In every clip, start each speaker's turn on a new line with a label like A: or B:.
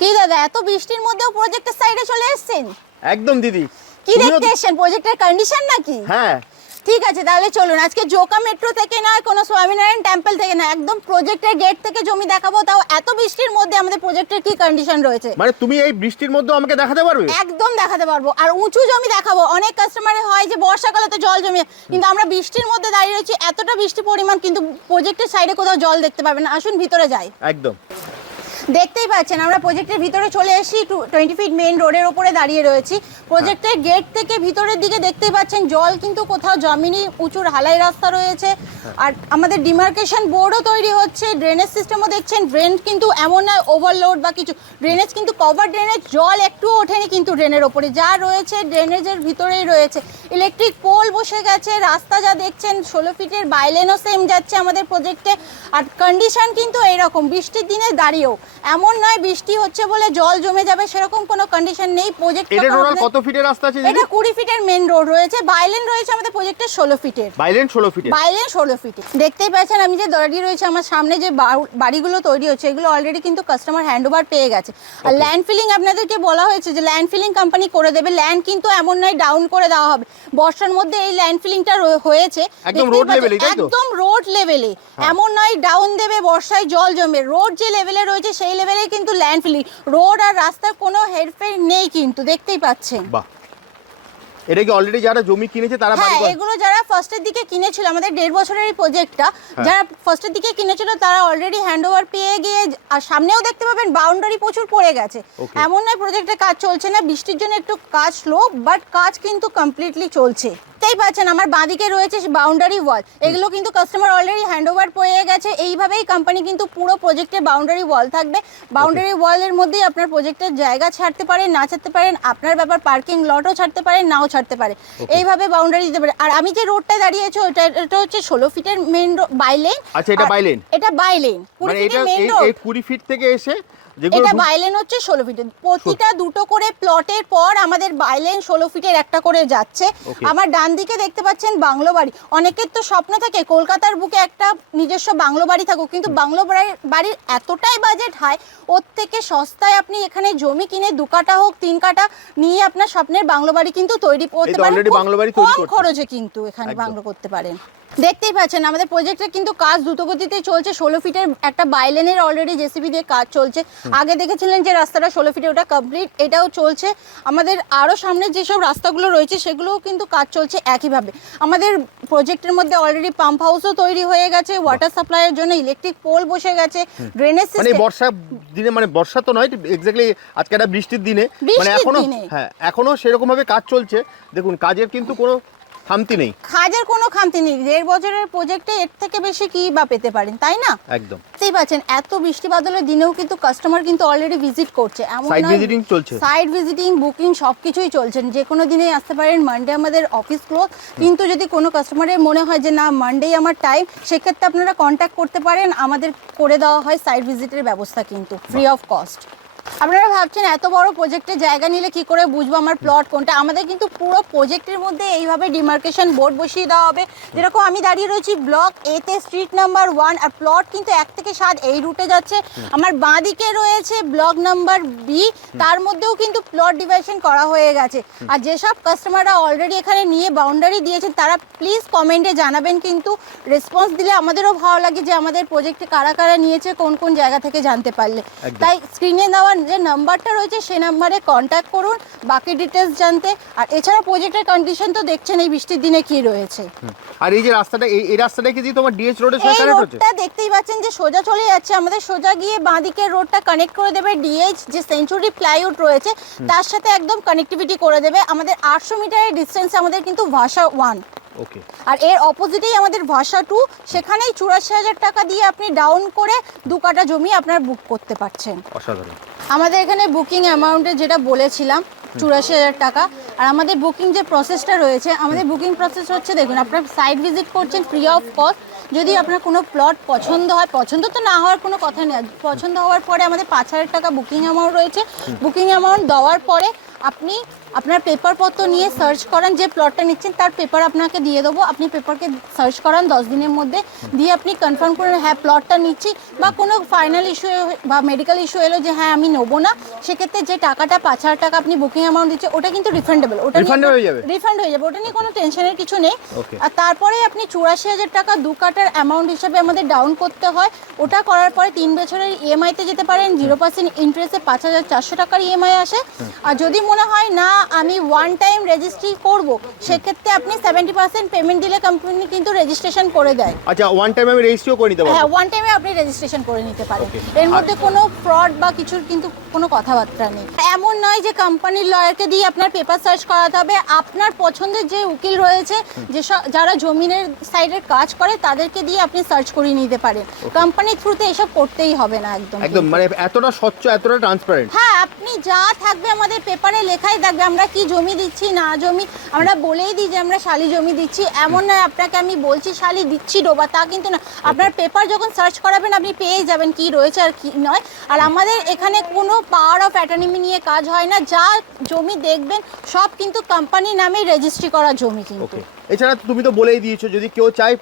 A: কি দাদা এত বৃষ্টির মধ্যেও প্রজেক্টের সাইডে চলে এসেছেন?
B: একদম দিদি।
A: কি দেখতে এসেছেন? প্রজেক্টের কন্ডিশন নাকি?
B: হ্যাঁ।
A: ঠিক আছে তাহলে চলুন। আজকে জোকা মেট্রো থেকে নয় কোনো স্বামীনারায়ণ টেম্পল থেকে না একদম প্রজেক্টের গেট থেকে জমি দেখাবো তাও এত বৃষ্টির মধ্যে আমাদের প্রজেক্টের কি কন্ডিশন রয়েছে?
B: মানে তুমি এই বৃষ্টির মধ্যে আমাকে দেখাতে পারবে?
A: একদম দেখাতে পারব। আর উঁচু জমি দেখাবো। অনেক কাস্টমারে হয় যে বর্ষাকালে তো জল জমে কিন্তু আমরা বৃষ্টির মধ্যে দাঁড়িয়ে রয়েছি এতটা বৃষ্টি পরিমাণ কিন্তু প্রজেক্টের সাইডে কোথাও জল দেখতে পাবেন না। আসুন ভিতরে যাই।
B: একদম।
A: দেখতেই পাচ্ছেন, আমরা প্রজেক্টের ভিতরে চলে এসেছি টোয়েন্টি ফিট মেন রোডের ওপরে দাঁড়িয়ে রয়েছি। প্রজেক্টের গেট থেকে ভিতরের দিকে দেখতেই পাচ্ছেন, জল কিন্তু কোথাও জমিনি উঁচুর হালাই রাস্তা রয়েছে। আর আমাদের ডিমার্কেশন বোর্ডও তৈরি হচ্ছে ড্রেনেজ সিস্টেমও দেখছেন ড্রেন কিন্তু এমন নয় ওভারলোড বা কিছু ড্রেনেজ কিন্তু কভার ড্রেনেজ জল একটুও ওঠেনি কিন্তু ড্রেনের ওপরে। যা রয়েছে ড্রেনেজের ভিতরেই রয়েছে। ইলেকট্রিক পোল বসে গেছে রাস্তা যা দেখছেন ষোলো ফিটের বাইলেনও সেম যাচ্ছে আমাদের প্রজেক্টে আর কন্ডিশন কিন্তু এইরকম বৃষ্টির দিনে দাঁড়িয়েও। এমন নয় বৃষ্টি হচ্ছে বলে জল জমে যাবে সেরকম কোনো কন্ডিশন নেই। প্রজেক্ট
B: এটা টোটাল কত ফিটের রাস্তা আছে
A: এটা কুড়ি ফিটের মেন রোড রয়েছে। বাইলেন রয়েছে আমাদের প্রজেক্টের ষোলো ফিটের।
B: বাইলেন ষোলো ফিটের।
A: বাইরে ষোলো ফিটে দেখতেই পাচ্ছেন আমি যে দাঁড়িয়ে রয়েছে আমার সামনে যে বাড়িগুলো তৈরি হচ্ছে এগুলো অলরেডি কিন্তু কাস্টমার হ্যান্ড ওভার পেয়ে গেছে। আর ল্যান্ড ফিলিং আপনাদেরকে বলা হয়েছে যে ল্যান্ড ফিলিং কোম্পানি করে দেবে। ল্যান্ড কিন্তু এমন নয় ডাউন করে দেওয়া হবে। বর্ষার মধ্যে এই ল্যান্ড ফিলিংটা হয়েছে।
B: একদম
A: রোড লেভেলে এমন নয় ডাউন দেবে বর্ষায় জল জমে রোড যে লেভেলে রয়েছে সেই লেভেলে কিন্তু ল্যান্ড ফিলিং রোড আর রাস্তার কোনো হেরফের নেই কিন্তু দেখতেই পাচ্ছেন।
B: বাহ। এটা কি অলরেডি যারা জমি কিনেছে তারা
A: হ্যাঁ এগুলো যারা ফার্স্টের দিকে কিনেছিল আমাদের দেড় বছরের এই প্রজেক্টটা
B: হ্যাঁ।
A: যারা ফার্স্টের দিকে কিনেছিল তারা অলরেডি হ্যান্ডওভার পেয়ে গিয়ে আর সামনেও দেখতে পাবেন বাউন্ডারি প্রচুর পড়ে গেছে। এমন নয় প্রজেক্টে কাজ চলছে না বৃষ্টির জন্য একটু কাজ স্লো বাট কাজ কিন্তু কমপ্লিটলি চলছে। তাই পাচ্ছেন আমার বাঁদিকে রয়েছে বাউন্ডারি ওয়াল এগুলো কিন্তু কাস্টমার অলরেডি হ্যান্ড ওভার পেয়ে গেছে। এইভাবেই কোম্পানি কিন্তু পুরো প্রজেক্টের বাউন্ডারি ওয়াল থাকবে। বাউন্ডারি ওয়ালের মধ্যেই আপনার প্রজেক্টের জায়গা ছাড়তে পারেন না ছাড়তে পারেন আপনার ব্যাপার পার্কিং লটও ছাড়তে পারেন নাও ছাড়তে পারে। এইভাবে বাউন্ডারি দিতে পারে। আর আমি যে রোডটা দাঁড়িয়েছি ওটা এটা হচ্ছে ষোলো ফিটের মেন বাইলেন
B: আচ্ছা, এটা lane?
A: এটা বাইলেন
B: মানে এটা এই-
A: রোড
B: এই কুড়ি ফিট থেকে এসে যেগুলো
A: এটা বাইলেন হচ্ছে ষোলো ফিটের প্রতিটা দুটো করে প্লটের পর আমাদের বাইলেন ষোলো ফিটের একটা করে যাচ্ছে। আমার ডান দিকে দেখতে পাচ্ছেন বাংলো বাড়ি। অনেকের তো স্বপ্ন থাকে কলকাতার বুকে একটা নিজস্ব বাংলো বাড়ি থাকুক কিন্তু বাংলো বাড়ির বাড়ির এতটাই বাজেট হাই ওর থেকে সস্তায় আপনি এখানে জমি কিনে দু কাটা হোক তিন কাটা নিয়ে আপনার স্বপ্নের বাংলো বাড়ি কিন্তু তৈরি করতে পারেন।
B: বাংলো বাড়ি
A: কম খরচে কিন্তু এখানে বাংলো করতে পারেন। দেখতেই পাচ্ছেন আমাদের প্রজেক্টে কিন্তু কাজ দ্রুতগতিতে চলছে। ষোলো ফিটের একটা বাইলেনের অলরেডি জেসিবি দিয়ে কাজ চলছে। আগে দেখেছিলেন যে রাস্তাটা ষোলো ফিটে ওটা কমপ্লিট এটাও চলছে। আমাদের আরও সামনে যেসব রাস্তাগুলো রয়েছে সেগুলোও কিন্তু কাজ চলছে একইভাবে। আমাদের প্রজেক্টের মধ্যে অলরেডি পাম্প হাউসও তৈরি হয়ে গেছে ওয়াটার সাপ্লাইয়ের জন্য ইলেকট্রিক পোল বসে গেছে ড্রেনেজ
B: মানে বর্ষা দিনে মানে বর্ষা তো নয় এক্স্যাক্টলি আজকে একটা বৃষ্টির দিনে। মানে
A: এখনও
B: হ্যাঁ এখনও সেরকম ভাবে কাজ চলছে। দেখুন কাজের কিন্তু কোনো থামতি নেই।
A: কাজের কোনো খামতি নেই। দেড় বছরের প্রজেক্টে এর থেকে বেশি কি বা পেতে পারেন তাই না?
B: একদম।
A: বুঝতেই পারছেন এত বৃষ্টি বাদলের দিনেও কিন্তু কাস্টমার কিন্তু অলরেডি ভিজিট করছে। এমন
B: Site visiting চলছে।
A: সাইট ভিজিটিং বুকিং সব কিছুই চলছে। যে কোনো দিনেই আসতে পারেন মানডে আমাদের অফিস ক্লোজ কিন্তু যদি কোনো কাস্টমারের মনে হয় যে না মানডে আমার টাইম সেক্ষেত্রে আপনারা কন্ট্যাক্ট করতে পারেন। আমাদের করে দেওয়া হয় সাইট ভিজিটের ব্যবস্থা কিন্তু ফ্রি অফ কস্ট আপনারা ভাবছেন এত বড় প্রজেক্টে জায়গা নিলে কি করে বুঝব আমার প্লট কোনটা? আমাদের কিন্তু পুরো প্রজেক্টের মধ্যে এইভাবে ডিমার্কেশন বোর্ড বসিয়ে দেওয়া হবে। যেরকম আমি দাঁড়িয়ে রয়েছি ব্লক এতে স্ট্রিট নাম্বার ওয়ান আর প্লট কিন্তু এক থেকে সাত এই রুটে যাচ্ছে। আমার বাঁদিকে রয়েছে ব্লক নাম্বার বি তার মধ্যেও কিন্তু প্লট ডিভাইশন করা হয়ে গেছে। আর যেসব কাস্টমাররা অলরেডি এখানে নিয়ে বাউন্ডারি দিয়েছেন তারা প্লিজ কমেন্টে জানাবেন কিন্তু রেসপন্স দিলে আমাদেরও ভালো লাগে যে আমাদের প্রজেক্টে কারা কারা নিয়েছে কোন কোন জায়গা থেকে জানতে পারলে। তাই স্ক্রিনে দেওয়া যে নাম্বারটা রয়েছে সে নাম্বারে কন্ট্যাক্ট করুন বাকি ডিটেলস জানতে। আর এছাড়া প্রজেক্টের কন্ডিশন তো দেখছেন এই বৃষ্টির দিনে কি রয়েছে।
B: আর এই যে রাস্তাটা এই রাস্তাটা কি তোমার রোডের সঙ্গে
A: এই
B: কানেক্ট হচ্ছে?
A: রোডটা দেখতেই পাচ্ছেন যে সোজা চলে যাচ্ছে। আমাদের সোজা গিয়ে বাঁদিকের রোডটা কানেক্ট করে দেবে ডিএইচ যে সেঞ্চুরি প্লাইউড রয়েছে তার সাথে একদম কানেক্টিভিটি করে দেবে। আমাদের আটশো মিটারের ডিস্টেন্সে আমাদের কিন্তু ভাষা ওয়ান
B: ওকে
A: আর এর অপোজিটেই আমাদের ভাষা টু সেখানেই চুরাশি হাজার টাকা দিয়ে আপনি ডাউন করে দু কাটা জমি আপনার বুক করতে পারছেন।
B: অসাধারণ।
A: আমাদের এখানে বুকিং অ্যামাউন্টে যেটা বলেছিলাম চুরাশি হাজার টাকা আর আমাদের বুকিং যে প্রসেসটা রয়েছে আমাদের বুকিং প্রসেস হচ্ছে দেখুন আপনার সাইট ভিজিট করছেন ফ্রি অফ কস্ট যদি আপনার কোনো প্লট পছন্দ হয় পছন্দ তো না হওয়ার কোনো কথা নেই পছন্দ হওয়ার পরে আমাদের পাঁচ হাজার টাকা বুকিং অ্যামাউন্ট রয়েছে বুকিং অ্যামাউন্ট দেওয়ার পরে আপনি আপনার পেপারপত্র নিয়ে সার্চ করান যে প্লটটা নিচ্ছেন তার পেপার আপনাকে দিয়ে দেবো। আপনি পেপারকে সার্চ করান দশ দিনের মধ্যে। দিয়ে আপনি কনফার্ম করেন হ্যাঁ প্লটটা নিচ্ছি। বা কোনো ফাইনাল ইস্যু বা মেডিকেল ইস্যু এলো যে হ্যাঁ আমি নেব না সেক্ষেত্রে যে টাকাটা পাঁচ হাজার টাকা আপনি বুকিং অ্যামাউন্ট দিচ্ছে ওটা কিন্তু রিফান্ডেবল ওটা
B: হয়ে যাবে?
A: রিফান্ড হয়ে যাবে ওটা নিয়ে কোনো টেনশনের কিছু নেই। আর তারপরে আপনি চুরাশি হাজার টাকা দু কাটার অ্যামাউন্ট হিসাবে আমাদের ডাউন করতে হয়। ওটা করার পরে তিন বছরের ইএমআইতে যেতে পারেন জিরো পার্সেন্ট ইন্টারেস্টে পাঁচ হাজার চারশো টাকার ইএমআই আসে। আর যদি মনে হয় না আমি ওয়ান টাইম রেজিস্ট্রি করব। সেক্ষেত্রে আপনি সেভেন্টি পার্সেন্ট পেমেন্ট দিলে কোম্পানি কিন্তু রেজিস্ট্রেশন করে দেয়।
B: আচ্ছা ওয়ান টাইম আমি রেজিস্ট্রিও করে নিতে
A: হ্যাঁ ওয়ান টাইমে আপনি রেজিস্ট্রেশন করে নিতে পারেন। এর মধ্যে কোনো ফ্রড বা কিছুর কিন্তু কোনো কথাবার্তা নেই। এমন নয় যে কোম্পানির লয়ারকে দিয়ে আপনার পেপার সার্চ করাতে হবে। আপনার পছন্দের যে উকিল রয়েছে যে যারা জমিনের সাইডের কাজ করে তাদেরকে দিয়ে আপনি সার্চ করিয়ে নিতে পারেন। কোম্পানির থ্রুতে এসব করতেই হবে না একদম
B: একদম মানে এতটা স্বচ্ছ এতটা ট্রান্সপারেন্ট
A: হ্যাঁ আপনি যা থাকবে আমাদের পেপারে লেখাই থাকবে আমরা কি জমি দিচ্ছি না জমি আমরা বলেই দিই যে আমরা শালি জমি দিচ্ছি এমন নয় আপনাকে আমি বলছি শালি দিচ্ছি ডোবা তা কিন্তু না। আপনার পেপার যখন সার্চ করাবেন আপনি পেয়ে যাবেন কি রয়েছে আর কি নয়। আর আমাদের এখানে কোনো পাওয়ার অফ অ্যাটানিমি নিয়ে কাজ হয় না যা জমি দেখবেন সব কিন্তু কোম্পানি নামে রেজিস্ট্রি করা জমি কিন্তু।
B: এছাড়া তুমি তো বলেই দিয়েছ যদি কেউ চায়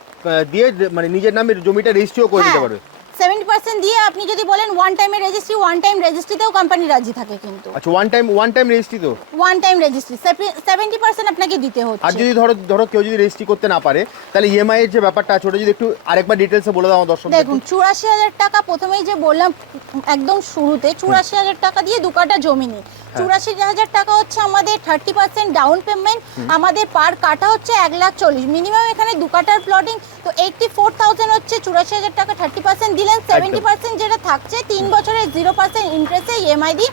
B: দিয়ে মানে নিজের নামে জমিটা রেজিস্ট্রিও করে
A: হ্যাঁ।
B: দিতে পারবে।
A: সেভেন্টি পার্সেন্ট দিয়ে আপনি যদি বলেন ওয়ান টাইমের রেজিস্ট্রি ওয়ান টাইম রেজিস্ট্রিতেও কোম্পানি রাজি থাকে কিন্তু।
B: আচ্ছা one time one time registry তো?
A: One time registry seventy percent আপনাকে দিতে
B: আর যদি ধরো ধরো কেউ যদি রেজিস্ট্রি করতে না পারে তাহলে ইএমআই এর যে ব্যাপারটা আছে ওটা যদি একটু আরেকবার ডিটেলসে বলে দাও আমার দর্শক
A: দেখুন চুরাশি হাজার টাকা প্রথমেই যে বললাম একদম শুরুতে চুরাশি হাজার টাকা দিয়ে দু কাটা জমি নিই। চুরাশি হাজার টাকা হচ্ছে আমাদের থার্টি পার্সেন্ট ডাউন পেমেন্ট আমাদের পার কাটা হচ্ছে এক লাখ চল্লিশ। মিনিমাম এখানে দু কাটার প্লটিং তো এইটটি ফোর থাউজেন্ড হচ্ছে চুরাশি হাজার টাকা থার্টি পার্সেন্ট দিলেন সেভেন্টি পার্সেন্ট যেটা থাকছে তিন বছরের জিরো পার্সেন্ট ইন্টারেস্টে ইএমআই দিয়ে।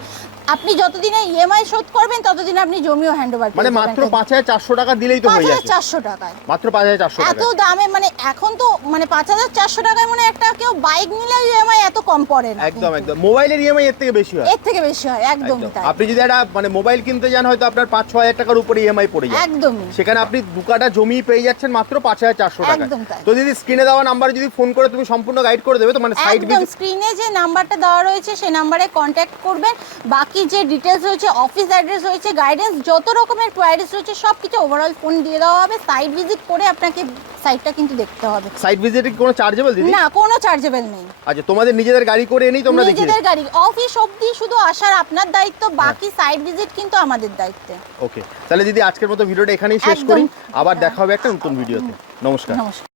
A: আপনি যতদিনে ইএমআই শোধ করবেন ততদিন আপনি জমিও হ্যান্ড ওভার
B: মানে মাত্র পাঁচ হাজার চারশো টাকা দিলেই তো হয়ে যাচ্ছে।
A: চারশো টাকায়।
B: মাত্র পাঁচ হাজার চারশো
A: এত দামে মানে এখন তো মানে পাঁচ হাজার চারশো টাকায় মানে একটা কেউ বাইক নিলেও ইএমআই এত কম পড়ে না।
B: একদম একদম। মোবাইলের ইএমআই এর থেকে বেশি হয়।
A: এর থেকে বেশি হয়
B: একদম।
A: তাই।
B: আপনি যদি একটা মানে মোবাইল কিনতে যান হয়তো আপনার পাঁচ ছ হাজার টাকার উপরে ইএমআই পড়ে যায়।
A: একদম
B: সেখানে আপনি দু কাটা জমি পেয়ে যাচ্ছেন মাত্র পাঁচ হাজার চারশো টাকা। তো যদি স্ক্রিনে দেওয়া নাম্বার যদি ফোন করে তুমি সম্পূর্ণ গাইড করে দেবে তো মানে সাইড
A: স্ক্রিনে যে নাম্বারটা দেওয়া রয়েছে সেই নাম্বারে কন্ট্যাক্ট করবেন। বাকি যে ডিটেলস রয়েছে অফিস অ্যাড্রেস রয়েছে গাইডেন্স যত রকমের কোয়ারিজ রয়েছে সব কিছু ওভারঅল ফোন দিয়ে দেওয়া হবে। সাইট ভিজিট করে আপনাকে সাইটটা কিন্তু দেখতে হবে।
B: সাইড ভিজিটে কি কোনো চার্জেবল দিদি?
A: না কোনো চার্জেবল নেই।
B: আচ্ছা তোমাদের নিজেদের গাড়ি করে এনেই তোমরা দেখিয়ে
A: নিজেদের গাড়ি অফিস অবধি শুধু আসার আপনার দায়িত্ব বাকি সাইট ভিজিট কিন্তু আমাদের দায়িত্বে।
B: ওকে তাহলে দিদি আজকের মতো ভিডিওটা এখানেই শেষ করি। আবার
A: হ্যাঁ।
B: দেখা হবে একটা নতুন ভিডিওতে। নমস্কার।
A: নমস্কার।